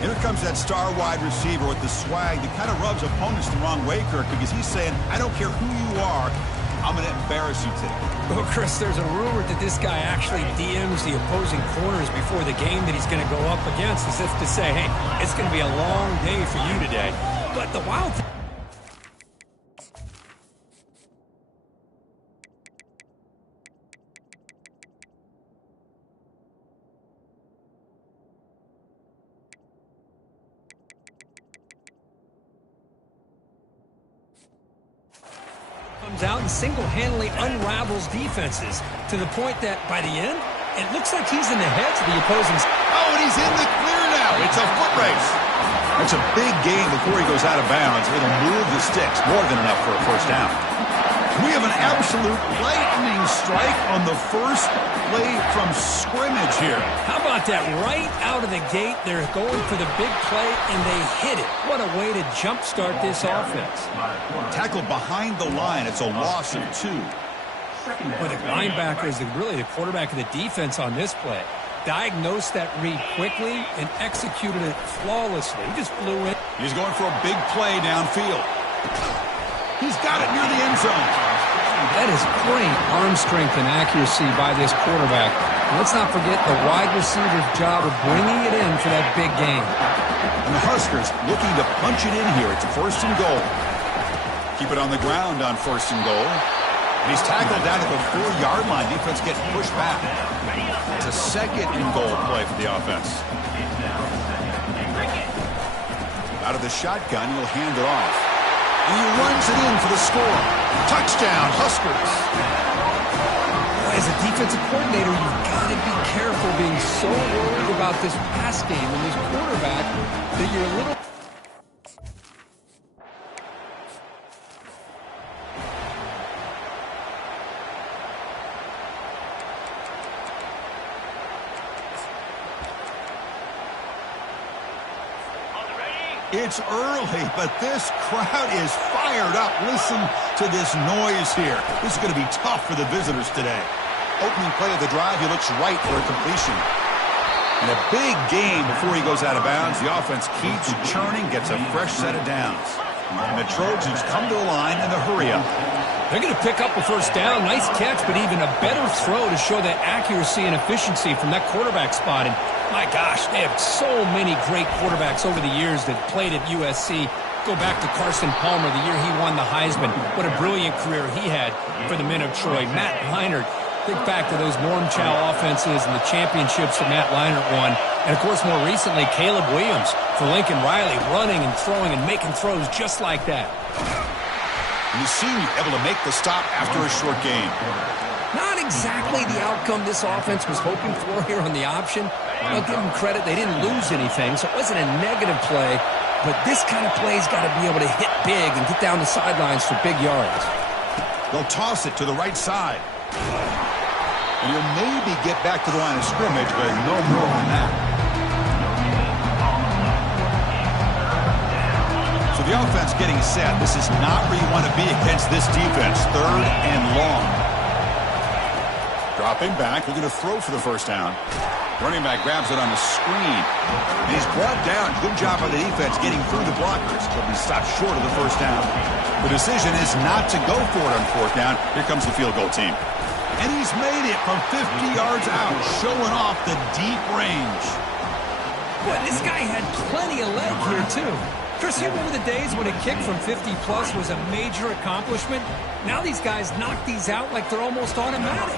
Here comes that star wide receiver with the swag that kind of rubs opponents the wrong way, Kirk, because he's saying, I don't care who you are, I'm going to embarrass you today. Well, Chris, there's a rumor that this guy actually DMs the opposing corners before the game that he's going to go up against, as if to say, hey, it's going to be a long day for you today. But the wild thing comes out and single-handedly unravels defenses to the point that by the end, it looks like he's in the heads of the opposing. Oh, and he's in the clear now. It's a foot race. That's a big gain before he goes out of bounds. It'll move the sticks more than enough for a first down. We have an absolute lightning strike on the first play from scrimmage here. How about that? Right out of the gate, they're going for the big play, and they hit it. What a way to jumpstart this offense. Tackled behind the line. It's a loss of 2. Well, the linebacker is really the quarterback of the defense on this play. Diagnosed that read quickly and executed it flawlessly. He just flew in. He's going for a big play downfield. He's got it near the end zone. That is great arm strength and accuracy by this quarterback. And let's not forget the wide receiver's job of bringing it in for that big game. And the Huskers looking to punch it in here. It's a 1st and goal. Keep it on the ground on 1st and goal. And he's tackled down at the 4-yard line. Defense getting pushed back. It's a 2nd and goal play for the offense. Out of the shotgun, he'll hand it off. And he runs it in for the score. Touchdown, Huskers. As a defensive coordinator, you've got to be careful being so worried about this pass game and this quarterback that you're a little... It's early, but this crowd is fired up. Listen to this noise here. This is going to be tough for the visitors today. Opening play of the drive, he looks right for a completion. And a big game before he goes out of bounds. The offense keeps churning, gets a fresh set of downs. And the Trojans come to the line in the hurry up. They're going to pick up a first down. Nice catch, but even a better throw to show that accuracy and efficiency from that quarterback spot. And my gosh, they have so many great quarterbacks over the years that played at USC. Go back to Carson Palmer, the year he won the Heisman. What a brilliant career he had for the men of Troy. Matt Leinart, think back to those Norm Chow offenses and the championships that Matt Leinart won. And, of course, more recently, Caleb Williams for Lincoln Riley, running and throwing and making throws just like that. And the senior able to make the stop after a short game. Not exactly the outcome this offense was hoping for here on the option. I'll give them credit. They didn't lose anything, so it wasn't a negative play. But this kind of play's got to be able to hit big and get down the sidelines for big yards. They'll toss it to the right side. And he'll maybe get back to the line of scrimmage, but no more than that. So the offense getting set. This is not where you want to be against this defense. 3rd and long. Dropping back, looking to throw for the first down. Running back grabs it on the screen. And he's brought down. Good job by the defense getting through the blockers, but he stopped short of the first down. The decision is not to go for it on 4th down. Here comes the field goal team. And he's made it from 50 yards out, showing off the deep range. Boy, this guy had plenty of leg here, too. Chris, you remember the days when a kick from 50-plus was a major accomplishment? Now these guys knock these out like they're almost automatic.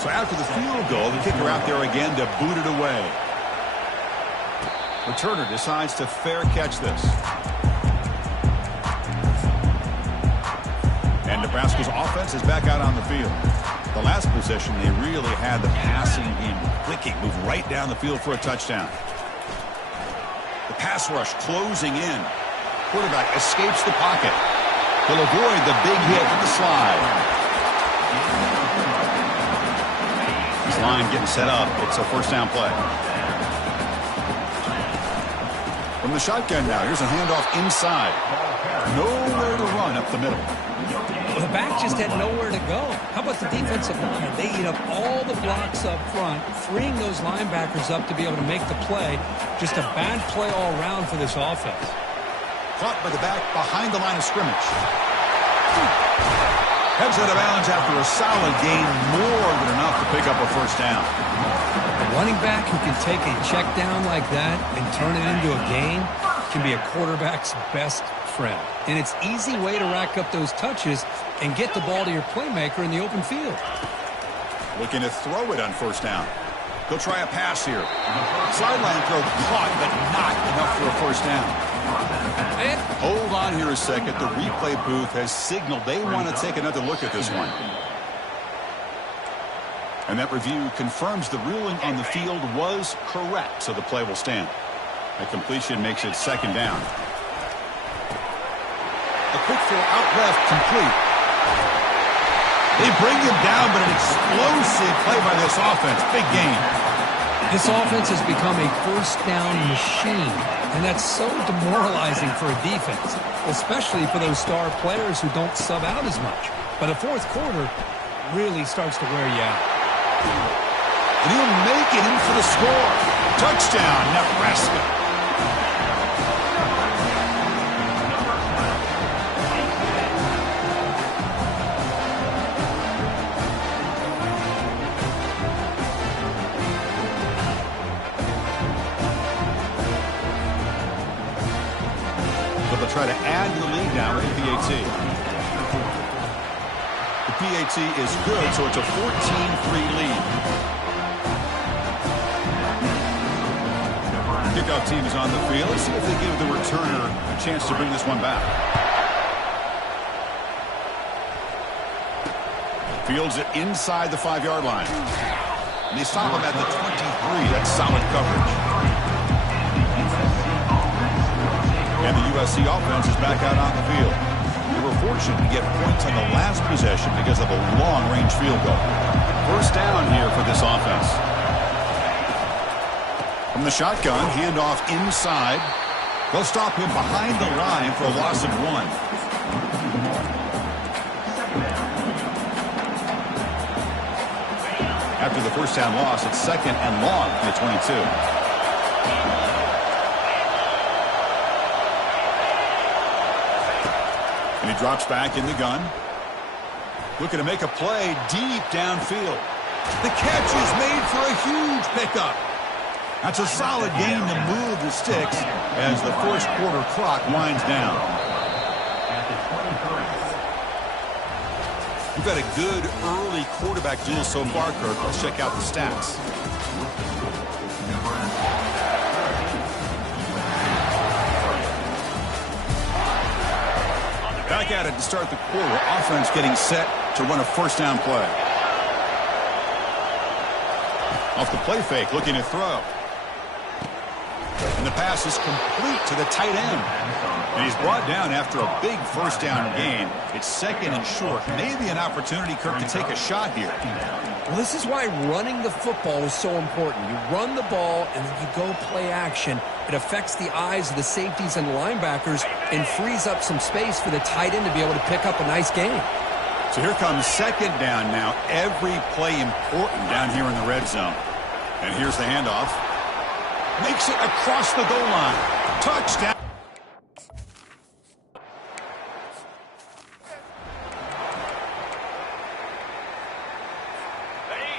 So after the field goal, the kicker out there again to boot it away. Returner decides to fair catch this. And Nebraska's offense is back out on the field. The last possession, they really had the passing game clicking, move right down the field for a touchdown. The pass rush closing in. Quarterback escapes the pocket. He'll avoid the big hit with the slide. This line getting set up. It's a first down play. From the shotgun now, here's a handoff inside. Nowhere to run up the middle. The back just had nowhere to go. How about the defensive line? They eat up all the blocks up front, freeing those linebackers up to be able to make the play. Just a bad play all around for this offense. Caught by the back behind the line of scrimmage. Heads out of bounds after a solid gain, more than enough to pick up a first down. A running back who can take a check down like that and turn it into a gain can be a quarterback's best friend. And it's an easy way to rack up those touches and get the ball to your playmaker in the open field. Looking to throw it on first down. He'll try a pass here. Sideline throw caught, but not enough for a first down. Hold on here a second. The replay booth has signaled they want to take another look at this one. And that review confirms the ruling on the field was correct, so the play will stand. A completion makes it second down. A quick throw out left, complete. They bring him down, but an explosive play by this offense. Big gain. This offense has become a first down machine, and that's so demoralizing for a defense, especially for those star players who don't sub out as much. But a fourth quarter really starts to wear you out. And he'll make it in for the score. Touchdown, Nebraska. Try to add to the lead now with the PAT. The PAT is good, so it's a 14-3 lead. Kickoff team is on the field. Let's see if they give the returner a chance to bring this one back. Fields it inside the 5-yard line. And they stop him at the 23. That's solid coverage. And the USC offense is back out on the field. They were fortunate to get points on the last possession because of a long-range field goal. First down here for this offense. From the shotgun, handoff inside. They'll stop him behind the line for a loss of 1. After the first down loss, it's second and long from the 22. And he drops back in the gun. Looking to make a play deep downfield. The catch is made for a huge pickup. That's a solid gain to move the sticks as the first quarter clock winds down. We've got a good early quarterback duel so far, Kirk. Let's check out the stats. Back at it to start the quarter. Offense getting set to run a first down play. Off the play fake, looking to throw. And the pass is complete to the tight end. And he's brought down after a big first down gain. It's second and short. Maybe an opportunity, Kirk, to take a shot here. Well, this is why running the football is so important. You run the ball and then you go play action. It affects the eyes of the safeties and the linebackers and frees up some space for the tight end to be able to pick up a nice gain. So here comes second down now. Every play important down here in the red zone. And here's the handoff. Makes it across the goal line. Touchdown.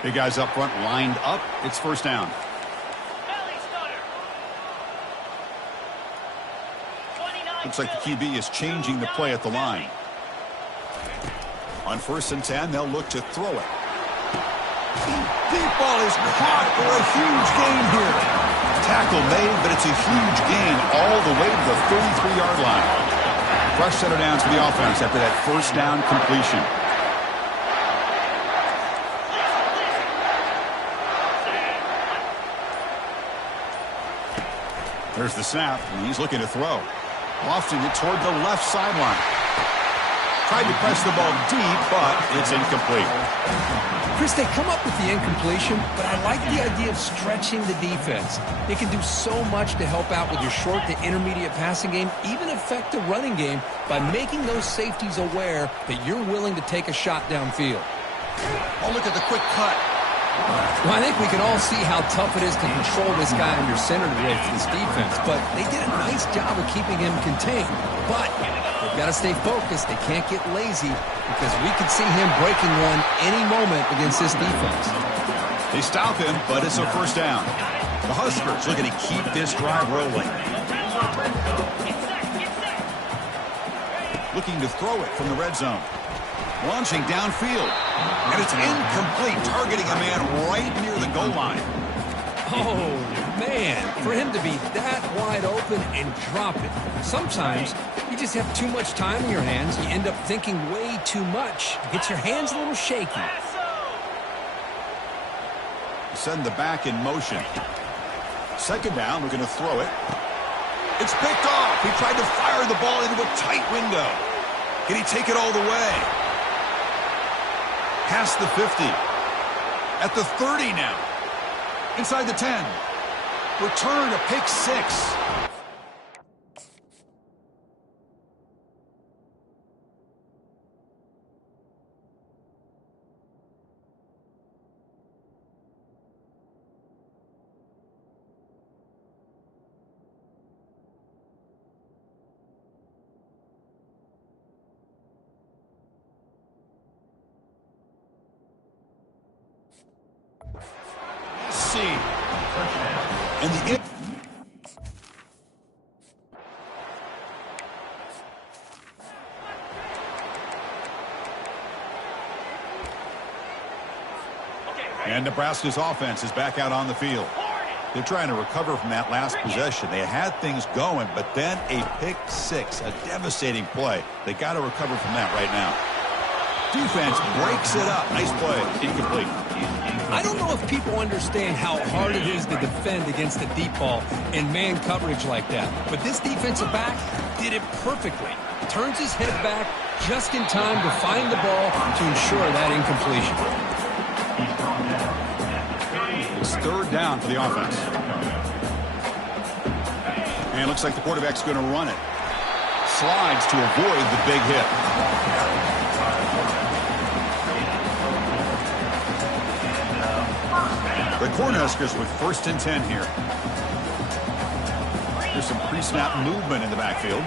Big guys up front lined up. It's first down. Looks like the QB is changing the play at the line. On 1st and 10, they'll look to throw it. Deep ball is caught for a huge gain here. Tackle made, but it's a huge gain all the way to the 33-yard line. Fresh set of downs for the offense after that first down completion. There's the snap, and he's looking to throw. Lofting it toward the left sideline. Tried to press the ball deep, but it's incomplete. Chris, they come up with the incompletion, but I like the idea of stretching the defense. They can do so much to help out with your short to intermediate passing game, even affect the running game by making those safeties aware that you're willing to take a shot downfield. Oh, look at the quick cut. Well, I think we can all see how tough it is to control this guy under center today for this defense, but they did a nice job of keeping him contained. But they've got to stay focused. They can't get lazy because we could see him breaking one any moment against this defense. They stop him, but it's a first down. The Huskers looking to keep this drive rolling. Looking to throw it from the red zone. Launching downfield. And it's incomplete, targeting a man right near the goal line. Oh, man, for him to be that wide open and drop it. Sometimes you just have too much time in your hands. You end up thinking way too much. It gets your hands a little shaky. Send the back in motion. Second down, we're going to throw it. It's picked off. He tried to fire the ball into a tight window. Can he take it all the way? Past the 50. At the 30 now. Inside the 10. Return a pick six. And the And Nebraska's offense is back out on the field. They're trying to recover from that last possession. They had things going, but then a pick six, a devastating play. They got to recover from that right now. Defense breaks it up. Nice play. Incomplete. I don't know if people understand how hard it is to defend against a deep ball in man coverage like that. But this defensive back did it perfectly. Turns his head back just in time to find the ball to ensure that incompletion. It's third down for the offense. And it looks like the quarterback's going to run it. Slides to avoid the big hit. The Cornhuskers with 1st and 10 here. There's some pre-snap movement in the backfield.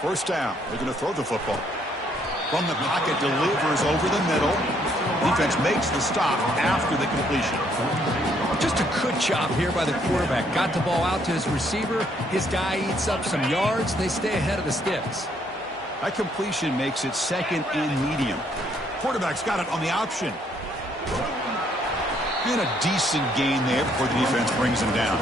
First down. They're going to throw the football. From the pocket, delivers over the middle. Defense makes the stop after the completion. Just a good job here by the quarterback. Got the ball out to his receiver. His guy eats up some yards. They stay ahead of the sticks. That completion makes it 2nd and medium. Quarterback's got it on the option. And a decent gain there before the defense brings him down.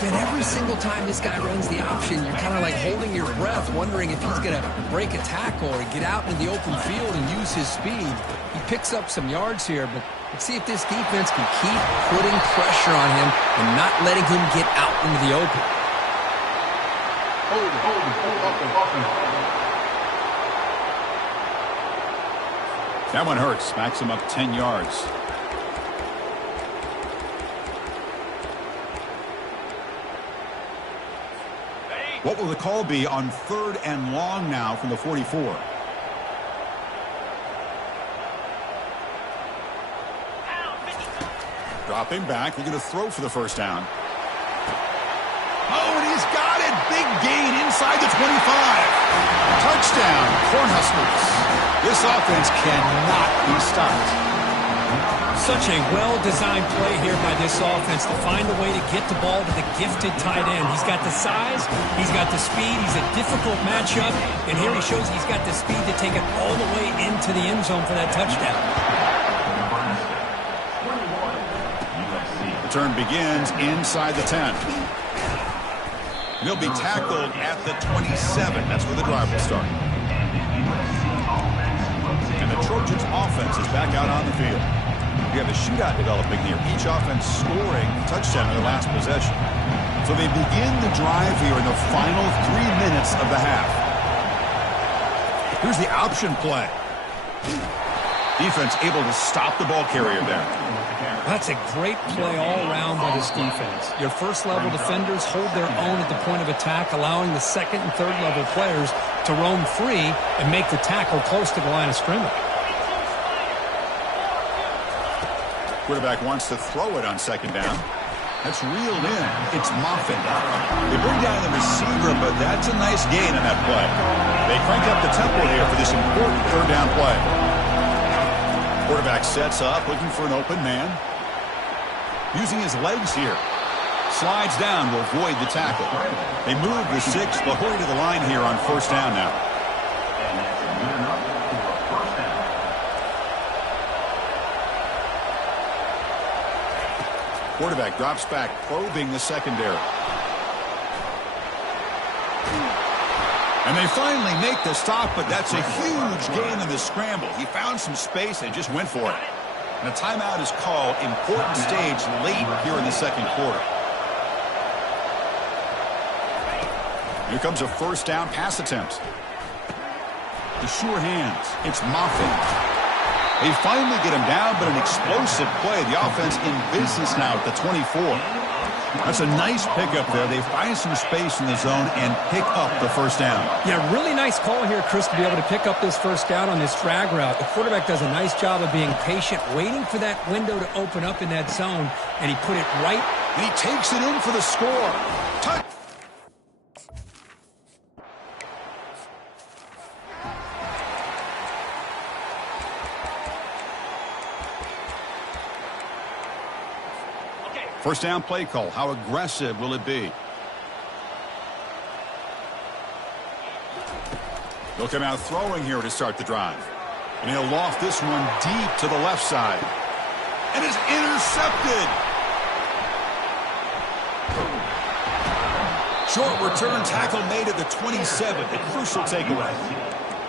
And every single time this guy runs the option, you're kind of like holding your breath, wondering if he's going to break a tackle or get out into the open field and use his speed. He picks up some yards here, but let's see if this defense can keep putting pressure on him and not letting him get out into the open. That one hurts. Smacks him up 10 yards. What will the call be on 3rd and long now from the 44? Dropping back. They're going to throw for the first down. Oh, and he's got it. Big gain inside the 25. Touchdown, Cornhuskers. This offense cannot be stopped. Such a well-designed play here by this offense to find a way to get the ball to the gifted tight end. He's got the size, he's got the speed, he's a difficult matchup, and here he shows he's got the speed to take it all the way into the end zone for that touchdown. The turn begins inside the 10. And he'll be tackled at the 27. That's where the drive will start. And the Trojans' offense is back out on the field. We have a shootout developing here. Each offense scoring a touchdown in their last possession. So they begin the drive here in the final 3 minutes of the half. Here's the option play. Defense able to stop the ball carrier there. That's a great play all around by this defense. Your first-level defenders hold their own at the point of attack, allowing the second and third-level players to roam free and make the tackle close to the line of scrimmage. Quarterback wants to throw it on second down. That's reeled in. It's Moffitt. They bring down the receiver, but that's a nice gain on that play. They crank up the tempo here for this important third down play. Quarterback sets up, looking for an open man. Using his legs here. Slides down to avoid the tackle. They move the 6, but hurry to the line here on first down now. Quarterback drops back, probing the secondary. And they finally make the stop, but that's a huge gain in the scramble. He found some space and just went for it. And a timeout is called. Important stage late here in the second quarter. Here comes a first down pass attempt. The sure hands. It's Moffitt. They finally get him down, but an explosive play. The offense in business now at the 24. That's a nice pickup there. They find some space in the zone and pick up the first down. Yeah, really nice call here, Chris, to be able to pick up this first down on this drag route. The quarterback does a nice job of being patient, waiting for that window to open up in that zone, and he put it right. And he takes it in for the score. Touch. First down play call. How aggressive will it be? They'll come out throwing here to start the drive. And he'll loft this one deep to the left side. And it's intercepted. Short return tackle made at the 27. A crucial takeaway.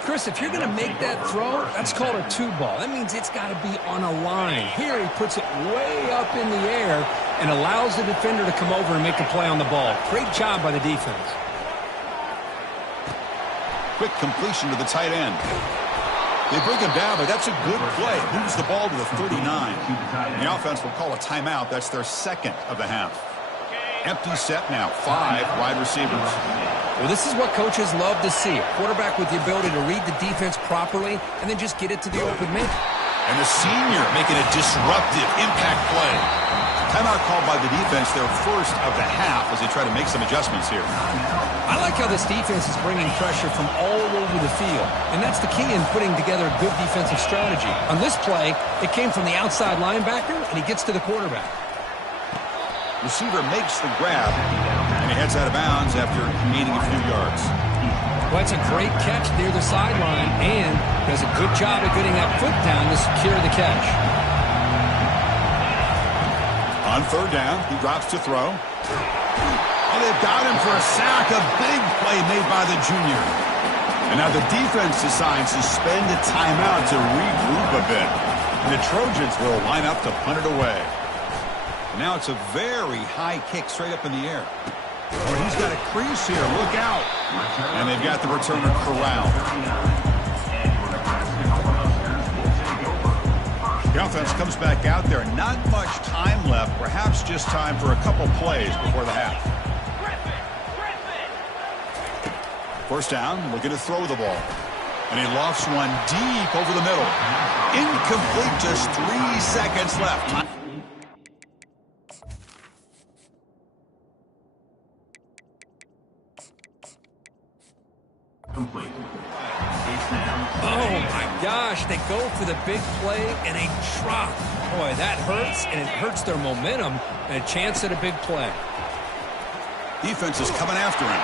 Chris, if you're going to make that throw, that's called a two ball. That means it's got to be on a line. Here he puts it way up in the air and allows the defender to come over and make a play on the ball. Great job by the defense. Quick completion to the tight end. They bring him down, but that's a good play. Moves the ball to the 39. The offense will call a timeout. That's their second of the half. Empty set now. 5 wide receivers. Well, this is what coaches love to see. A quarterback with the ability to read the defense properly and then just get it to the open man. And the senior making a disruptive impact play. Timeout called by the defense, their first of the half, as they try to make some adjustments here. I like how this defense is bringing pressure from all over the field. And that's the key in putting together a good defensive strategy. On this play, it came from the outside linebacker, and he gets to the quarterback. Receiver makes the grab, and he heads out of bounds after gaining a few yards. Well, that's a great catch near the sideline, and does a good job of getting that foot down to secure the catch. On third down, he drops to throw. Oh, they've got him for a sack. A big play made by the junior. And now the defense decides to spend a timeout to regroup a bit. And the Trojans will line up to punt it away. Now it's a very high kick straight up in the air. Oh, he's got a crease here. Look out. And they've got the returner corralled. The offense comes back out there. Not much time left. Perhaps just time for a couple plays before the half. First down, looking to throw the ball. And he lofts one deep over the middle. Incomplete, just 3 seconds left. Complete. Oh, my gosh. They go for the big play, and they drop. Boy, that hurts, and it hurts their momentum and a chance at a big play. Defense is coming after him.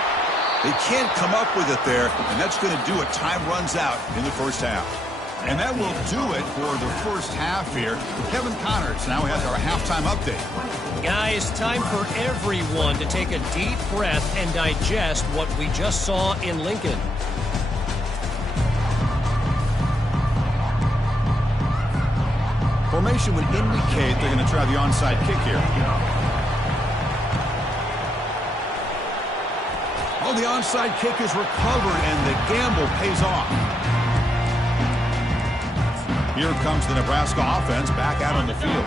They can't come up with it there, and that's going to do it. Time runs out in the first half. And that will do it for the first half here. Kevin Connors now has our halftime update. Guys, time for everyone to take a deep breath and digest what we just saw in Lincoln. Formation would indicate they're going to try the onside kick here. Oh, the onside kick is recovered, and the gamble pays off. Here comes the Nebraska offense back out on the field.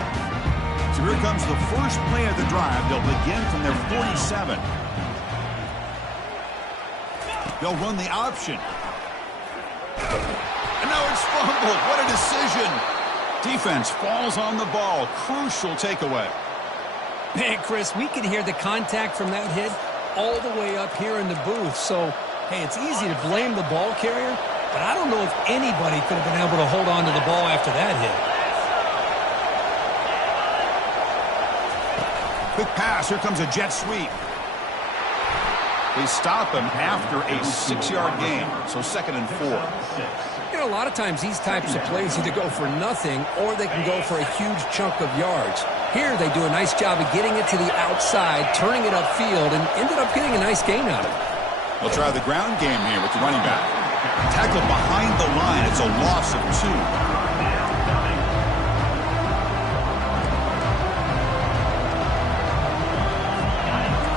So here comes the first play of the drive. They'll begin from their 47. They'll run the option. And now it's fumbled. What a decision. Defense falls on the ball. Crucial takeaway. Man, Chris, we can hear the contact from that hit all the way up here in the booth. So, hey, it's easy to blame the ball carrier, but I don't know if anybody could have been able to hold on to the ball after that hit. Quick pass. Here comes a jet sweep. They stop him after a 6-yard gain, so 2nd and 4. You know, a lot of times these types of plays either go for nothing or they can go for a huge chunk of yards. Here they do a nice job of getting it to the outside, turning it upfield, and ended up getting a nice gain out of it. They'll try the ground game here with the running back. Tackle behind the line. It's a loss of 2.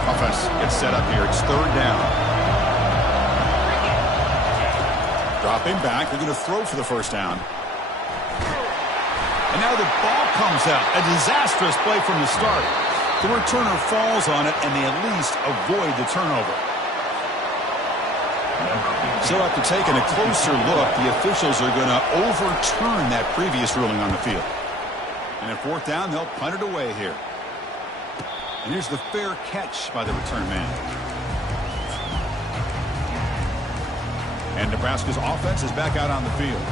Offense gets set up here. It's 3rd down. Dropping back. They're going to throw for the 1st down. And now the ball comes out. A disastrous play from the start. The returner falls on it, and they at least avoid the turnover. So after taking a closer look, the officials are going to overturn that previous ruling on the field. And at 4th down, they'll punt it away here. And here's the fair catch by the return man. And Nebraska's offense is back out on the field.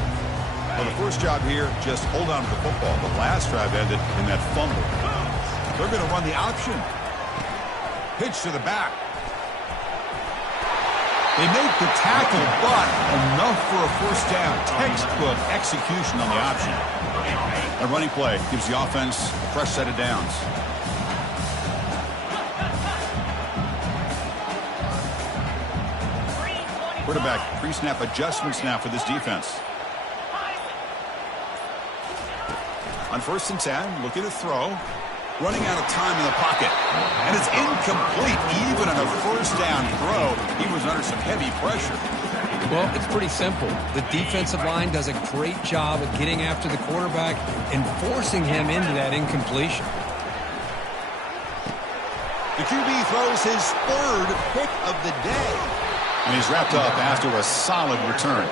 Well, the first job here, just hold on to the football. The last drive ended in that fumble. They're going to run the option. Pitch to the back. They make the tackle, but enough for a 1st down. Textbook execution on the option. A running play gives the offense a fresh set of downs. Quarterback pre-snap adjustments now for this defense. On 1st and 10, looking to throw. Running out of time in the pocket. And it's incomplete. Even on a 1st down throw, he was under some heavy pressure. Well, it's pretty simple. The defensive line does a great job of getting after the quarterback and forcing him into that incompletion. The QB throws his 3rd pick of the day. And he's wrapped up after a solid return.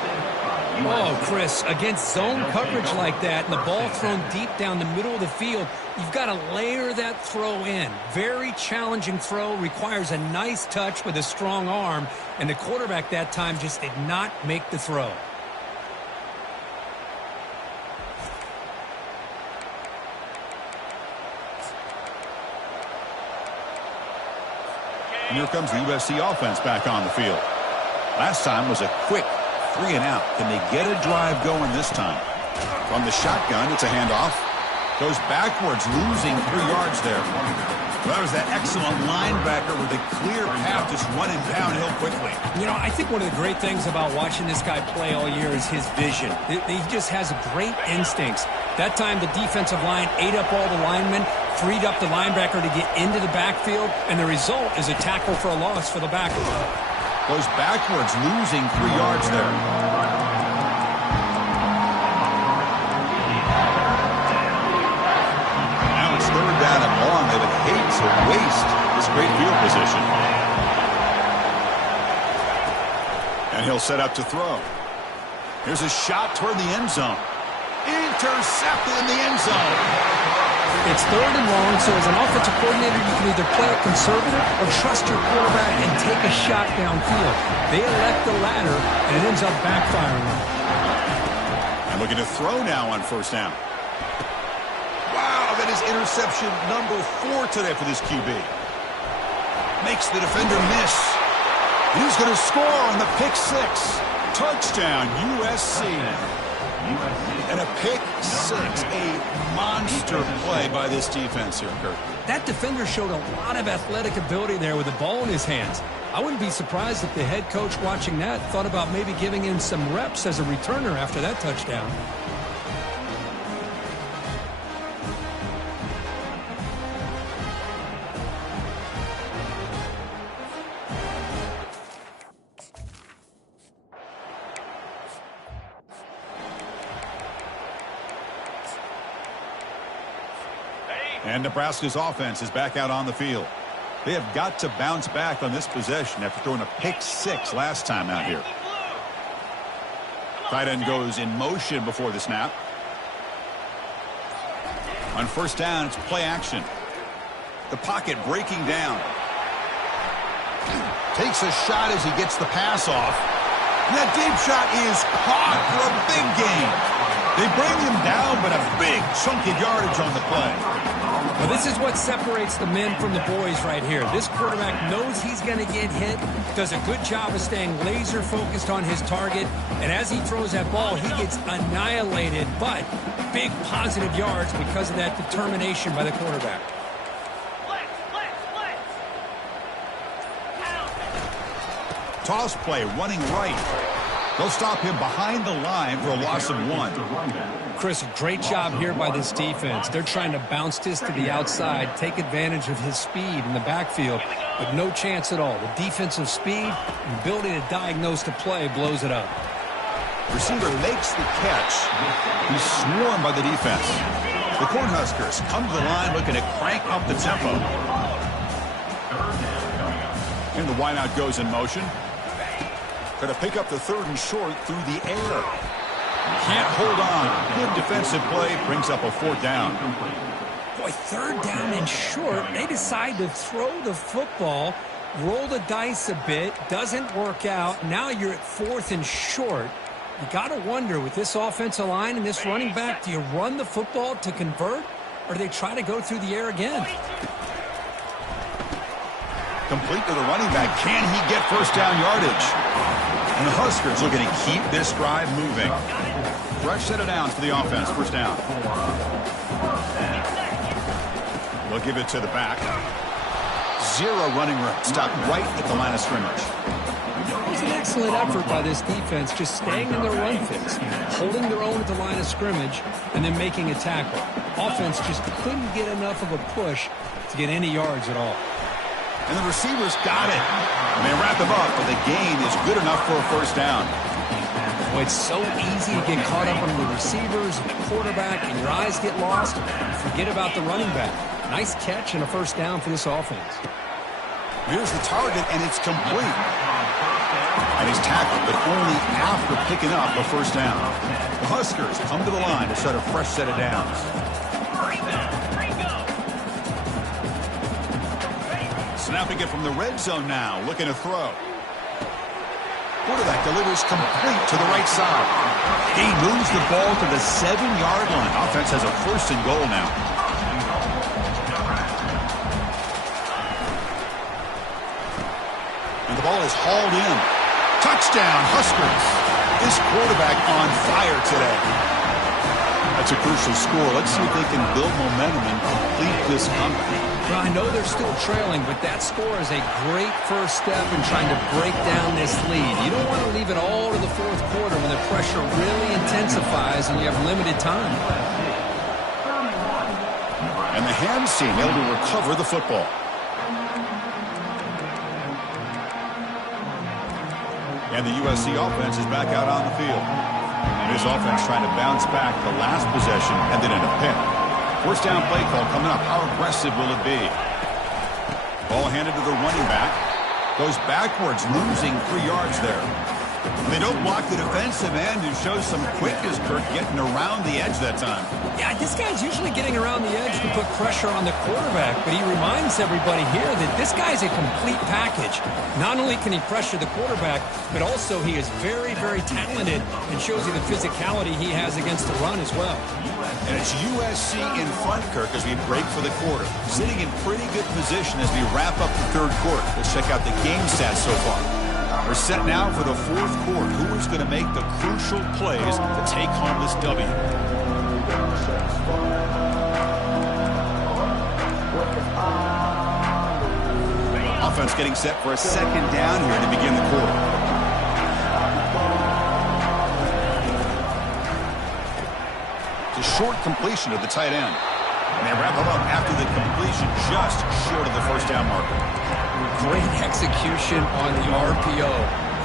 Oh, Chris, against zone coverage like that and the ball thrown deep down the middle of the field, you've got to layer that throw in. Very challenging throw, requires a nice touch with a strong arm, and the quarterback that time just did not make the throw. And here comes the USC offense back on the field. Last time was a quick 3 and out. Can they get a drive going this time? From the shotgun, it's a handoff. Goes backwards, losing 3 yards there. Well, that was that excellent linebacker with a clear path, just running downhill quickly. You know, I think one of the great things about watching this guy play all year is his vision. He just has great instincts. That time, the defensive line ate up all the linemen, freed up the linebacker to get into the backfield, and the result is a tackle for a loss for the backer. Goes backwards, losing 3 yards there. Now it's 3rd down and long. They would hate to waste this great field position. And he'll set up to throw. Here's a shot toward the end zone. Intercepted in the end zone. It's 3rd and long, so as an offensive coordinator, you can either play it conservative or trust your quarterback and take a shot downfield. They elect the latter, and it ends up backfiring them. And looking to throw now on 1st down. Wow, that is interception number 4 today for this QB. Makes the defender miss. And he's going to score on the pick 6. Touchdown, USC. And a pick 6, a monster play by this defense here, Kurt. That defender showed a lot of athletic ability there with the ball in his hands. I wouldn't be surprised if the head coach watching that thought about maybe giving him some reps as a returner after that touchdown. And Nebraska's offense is back out on the field. They have got to bounce back on this possession after throwing a pick 6 last time out here. Tight end goes in motion before the snap. On first down, it's play action. The pocket breaking down. Takes a shot as he gets the pass off. And that deep shot is caught for a big gain. They bring him down, but a big chunk of yardage on the play. Well, this is what separates the men from the boys right here. This quarterback knows he's going to get hit, does a good job of staying laser focused on his target, and as he throws that ball, he gets annihilated, but big positive yards because of that determination by the quarterback. Toss play running right. They'll stop him behind the line for a loss of 1. Chris, great job here by this defense. They're trying to bounce this to the outside, take advantage of his speed in the backfield, but no chance at all. The defensive speed and ability to diagnose the play blows it up. Receiver makes the catch. He's swarmed by the defense. The Cornhuskers come to the line looking to crank up the tempo. And the wideout goes in motion. Going to pick up the 3rd and short through the air. Can't hold on. Good defensive play. Brings up a 4th down. Boy, 3rd down and short. They decide to throw the football, roll the dice a bit. Doesn't work out. Now you're at 4th and short. You got to wonder, with this offensive line and this running back, do you run the football to convert, or do they try to go through the air again? Complete to the running back. Can he get first down yardage? And the Huskers looking to keep this drive moving. Fresh set of downs for the offense. First down. They'll give it to the back. 0 running room. Stopped right at the line of scrimmage. It was an excellent effort by this defense, just staying in their run fix, holding their own at the line of scrimmage, and then making a tackle. Offense just couldn't get enough of a push to get any yards at all. And the receivers got it. And they wrap him up, but the gain is good enough for a first down. Well, it's so easy to get caught up on the receivers and the quarterback, and your eyes get lost. Forget about the running back. Nice catch and a first down for this offense. Here's the target, and it's complete. And he's tackled, but only after picking up a first down. The Huskers come to the line to start a fresh set of downs. Snapping it from the red zone now, looking to throw. Quarterback delivers complete to the right side. He moves the ball to the 7-yard line. Offense has a 1st and goal now. And the ball is hauled in. Touchdown, Huskers. This quarterback on fire today. That's a crucial score. Let's see if they can build momentum and complete this comeback. Well, I know they're still trailing, but that score is a great first step in trying to break down this lead. You don't want to leave it all to the 4th quarter when the pressure really intensifies and you have limited time. And the hands team able to recover the football. And the USC offense is back out on the field. And this offense trying to bounce back the last possession and then in a pick. First down play call coming up. How aggressive will it be? Ball handed to the running back. Goes backwards, losing 3 yards there. They don't block the defensive end, who shows some quickness, Kirk, getting around the edge that time. Yeah, this guy's usually getting around the edge to put pressure on the quarterback, but he reminds everybody here that this guy's a complete package. Not only can he pressure the quarterback, but also he is very, very talented and shows you the physicality he has against the run as well. And it's USC in front, Kirk, as we break for the quarter. Sitting in pretty good position as we wrap up the 3rd quarter. Let's check out the game stats so far. We're set now for the 4th quarter. Who is going to make the crucial plays to take home this W? Offense getting set for a 2nd down here to begin the quarter. It's a short completion of the tight end. And they wrap it up after the completion, just short of the first down marker. Great execution on the RPO.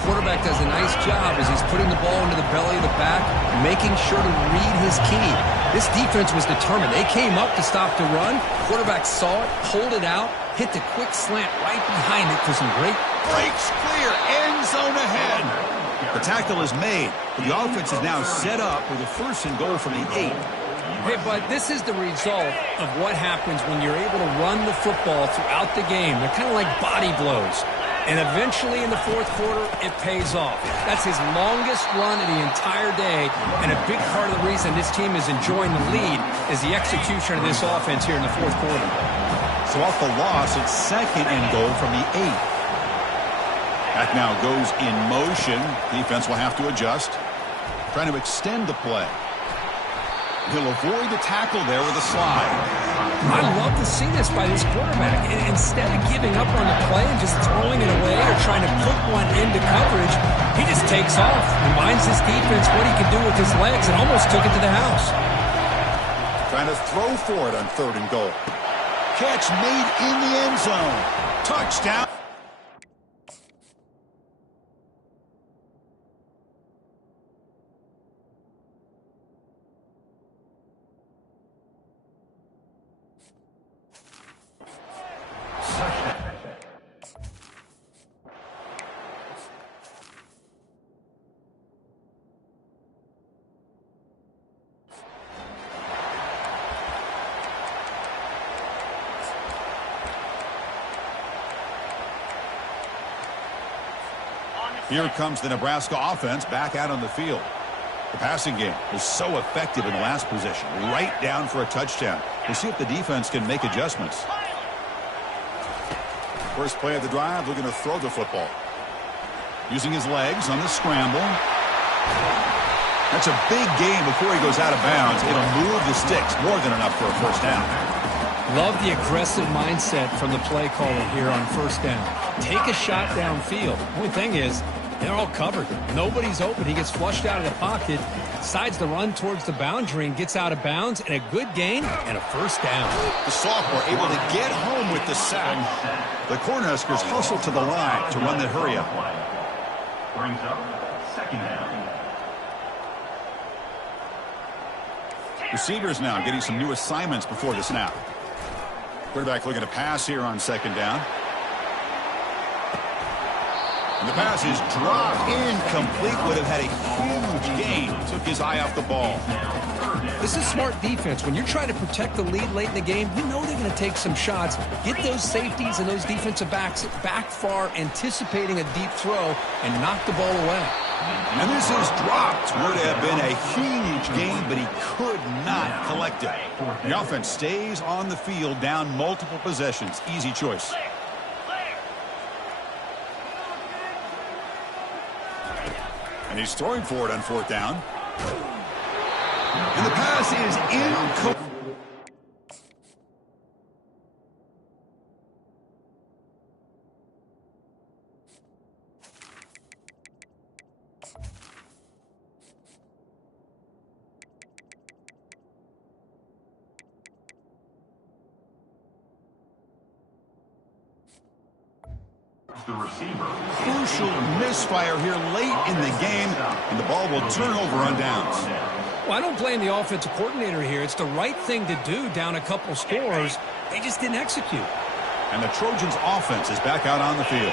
quarterback does a nice job is he's putting the ball into the belly of the back, making sure to read his key. This defense was determined. They came up to stop the run. Quarterback saw it, pulled it out, hit the quick slant right behind it for some great... Breaks clear, end zone ahead. The tackle is made. The offense is now set up with a 1st and goal from the 8. Hey, but this is the result of what happens when you're able to run the football throughout the game. They're kind of like body blows. And eventually in the 4th quarter, it pays off. That's his longest run of the entire day. And a big part of the reason this team is enjoying the lead is the execution of this offense here in the 4th quarter. So off the loss, it's 2nd and goal from the 8. That now goes in motion. Defense will have to adjust. Trying to extend the play. He'll avoid the tackle there with a slide. I love to see this by this quarterback. Instead of giving up on the play and just throwing it away or trying to put one into coverage, he just takes off. Reminds his defense what he can do with his legs and almost took it to the house. Trying to throw for it on 3rd and goal. Catch made in the end zone. Touchdown. Here comes the Nebraska offense back out on the field. The passing game was so effective in the last possession, right down for a touchdown. We'll see if the defense can make adjustments. First play of the drive, looking to throw the football. Using his legs on the scramble. That's a big gain before he goes out of bounds. It'll move the sticks, more than enough for a 1st down. Love the aggressive mindset from the play caller here on 1st down. Take a shot downfield. The only thing is, they're all covered. Nobody's open. He gets flushed out of the pocket, decides to run towards the boundary and gets out of bounds, and a good gain and a 1st down. The sophomore able to get home with the sack. The Cornhuskers hustle to the line to run the hurry-up. Brings up 2nd down. Receivers now getting some new assignments before the snap. Quarterback looking to pass here on 2nd down. And the pass is dropped incomplete. Would have had a huge gain. Took his eye off the ball. This is smart defense. When you're trying to protect the lead late in the game, you know they're going to take some shots. Get those safeties and those defensive backs back far, anticipating a deep throw, and knock the ball away. And this is dropped. Would have been a huge gain, but he could not collect it. The offense stays on the field, down multiple possessions. Easy choice. And he's throwing for it on 4th down. And the pass is incomplete. The receiver. Crucial misfire here late in the game, and the ball will turn over on downs. Well, I don't blame the offensive coordinator here. It's the right thing to do down a couple scores. They just didn't execute. And the Trojans' offense is back out on the field.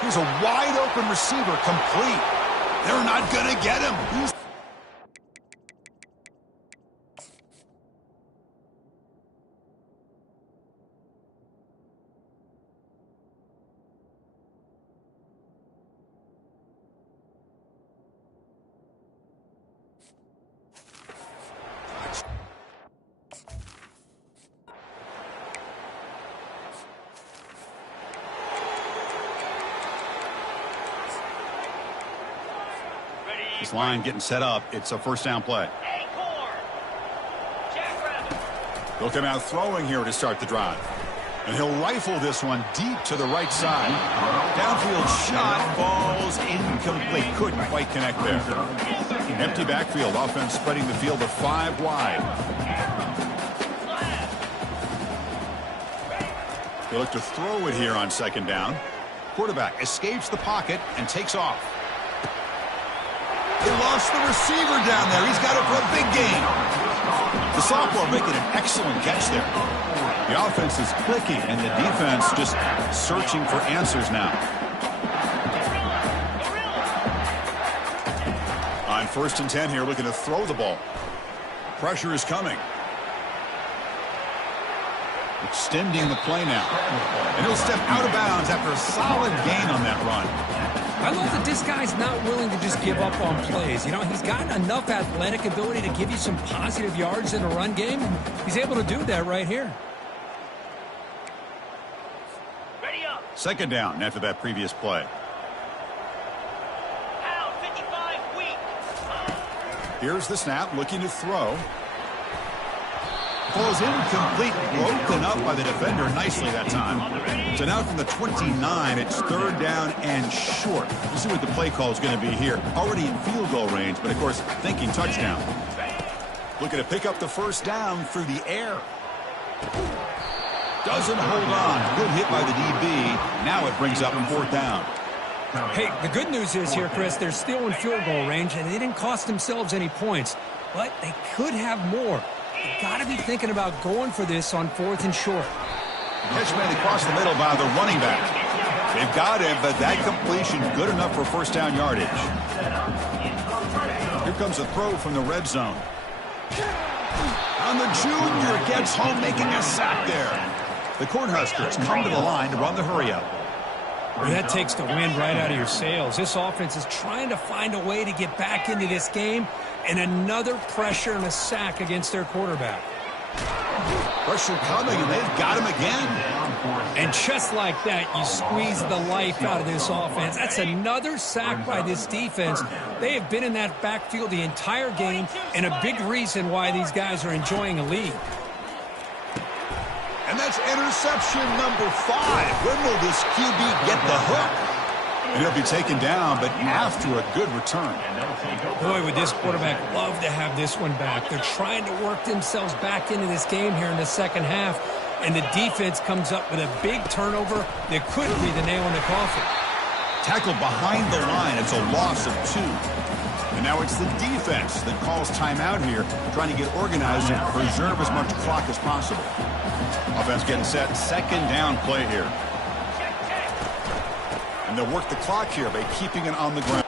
Here's a wide-open receiver, complete. They're not going to get him. He's this line getting set up. It's a 1st down play. They'll come out throwing here to start the drive. And he'll rifle this one deep to the right side. Downfield shot falls incomplete. Couldn't quite connect there. Empty backfield. Offense spreading the field to 5 wide. They look to throw it here on second down. Quarterback escapes the pocket and takes off. They lost the receiver down there. He's got it for a big gain. The sophomore making an excellent catch there. The offense is clicking, and the defense just searching for answers now. On 1st and 10 here, looking to throw the ball. Pressure is coming. Extending the play now. And he'll step out of bounds after a solid gain on that run. I love that this guy's not willing to just give up on plays. You know, he's got enough athletic ability to give you some positive yards in a run game. He's able to do that right here. Ready up. Second down after that previous play. Out, 55, weak. Here's the snap, looking to throw. Falls incomplete, broken up by the defender nicely that time. So now from the 29, it's 3rd down and short. We'll see what the play call is going to be here. Already in field goal range, but of course thinking touchdown. Looking to pick up the 1st down through the air. Doesn't hold on. Good hit by the DB. Now it brings up 4th down. Hey, the good news is here, Chris, they're still in field goal range, and they didn't cost themselves any points. But they could have more. You got to be thinking about going for this on 4th and short. Catch made across the middle by the running back. They've got him, but that completion good enough for 1st down yardage. Here comes a throw from the red zone. And the junior gets home, making a sack there. The Cornhuskers come to the line to run the hurry-up. Well, that takes the wind right out of your sails. This offense is trying to find a way to get back into this game, and another pressure and a sack against their quarterback. Pressure coming, and they've got him again. And just like that, you squeeze the life out of this offense. That's another sack by this defense. They have been in that backfield the entire game, and a big reason why these guys are enjoying a lead. And that's interception number 5. When will this QB get the hook? And he'll be taken down, but after a good return. Boy, would this quarterback love to have this one back. They're trying to work themselves back into this game here in the second half, and the defense comes up with a big turnover that could be the nail in the coffin. Tackled behind the line. It's a loss of 2. And now it's the defense that calls timeout here, trying to get organized and preserve as much clock as possible. Offense getting set. 2nd down play here. And they'll work the clock here by keeping it on the ground.